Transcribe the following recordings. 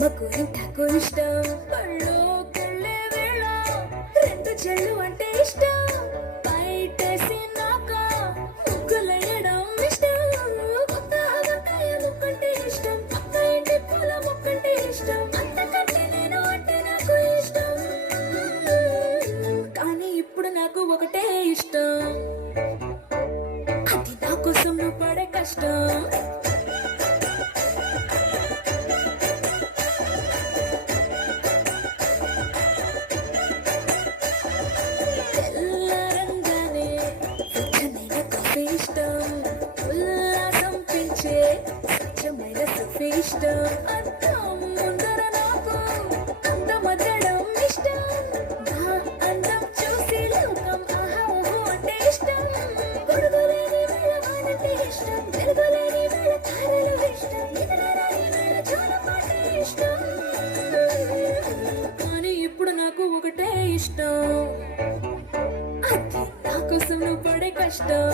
అమ్మకు ఇంతకు ఇష్టం పళ్ళోకెళ్ళే వేళ రెండు చెళ్ళు అంటే ఇష్టం బయటేసినాక ముగ్గులేయడం ఇష్టం కొత్త వంకాయ ముక్కంటే ఇష్టం పక్క ఇంటి పూల ముక్కంటే ఇష్టం అంతకంటే నేను అంటే నాకు ఇష్టం కానీ ఇప్పుడు నాకు ఒకటే ఇష్టం అది నా కోసం నువ్వు పడే కష్టం ఉల్లాసం పెంచే స్వచ్ఛమైన సుఫీ ఇష్టం అద్దం ముందర నాకు అందమద్దడం ఇష్టం నా అందం చూసి లోకం ఆహా ఓహో అంటే ఇష్టం గొడుగులేని వేళ వానంటే ఇష్టం వెలుగులేని వేళ తారలు ఇష్టం నిద్రరాని వేళ జోలపాటే ఇష్టం కానీ ఇప్పుడు నాకు ఒకటే ఇష్టం అది నా కోసం నువ్వు పడే కష్టం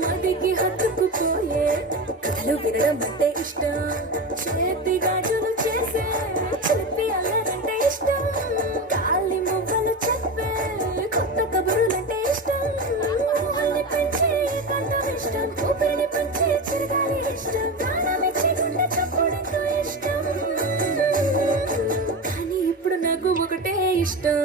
మదికి హత్తుకుపోయే కథలు వినడం అంటే ఇష్టం చేతి గాజులు చేసే చిలిపి అల్లరంటే ఇష్టం గాలి మువ్వలు చెప్పే కొత్త కబురులంటే ఇష్టం ఊహల్ని పెంచే ఏకాంతం ఇష్టం ఊపిరిని పెంచే చిరగాలి ఇష్టం ప్రాణమిచ్చి గుండె చప్పుడంతో ఇష్టం కానీ ఇప్పుడు నాకు ఒకటే ఇష్టం